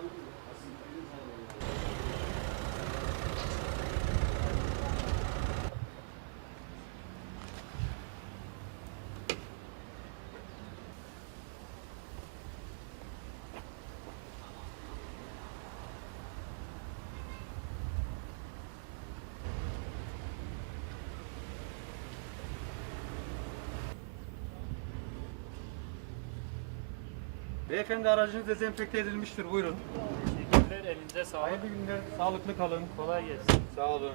Hallelujah. Beyefendi aracınız dezenfekte edilmiştir. Buyurun. Teşekkürler. Elinize sağlık. Hayırlı günler. Sağlıklı kalın. Kolay gelsin. Sağ olun.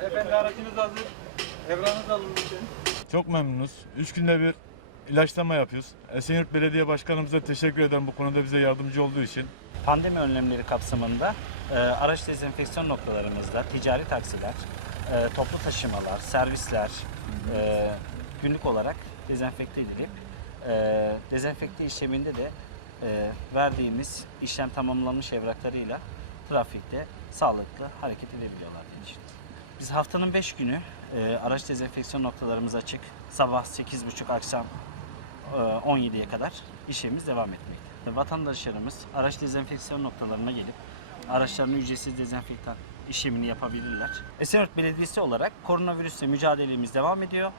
Beyefendi aracınız hazır. Evranınızı alın lütfen. Çok memnunuz. Üç günde bir ilaçlama yapıyoruz. Esenyurt Belediye Başkanımıza teşekkür ederim bu konuda bize yardımcı olduğu için. Pandemi önlemleri kapsamında e, araç dezenfeksiyon noktalarımızda ticari taksiler, e, toplu taşımalar, servisler e, günlük olarak dezenfekte edilip e, dezenfekte işleminde de e, verdiğimiz işlem tamamlanmış evraklarıyla trafikte sağlıklı hareket edebiliyorlar diye düşünüyorum. Biz haftanın 5 günü e, araç dezenfeksiyon noktalarımız açık. Sabah 8.30 akşam e, 17'ye kadar işlemimiz devam etmekte. Vatandaşlarımız araç dezenfeksiyon noktalarına gelip araçlarını ücretsiz dezenfektan işlemini yapabilirler. Esenyurt Belediyesi olarak koronavirüsle mücadelemiz devam ediyor.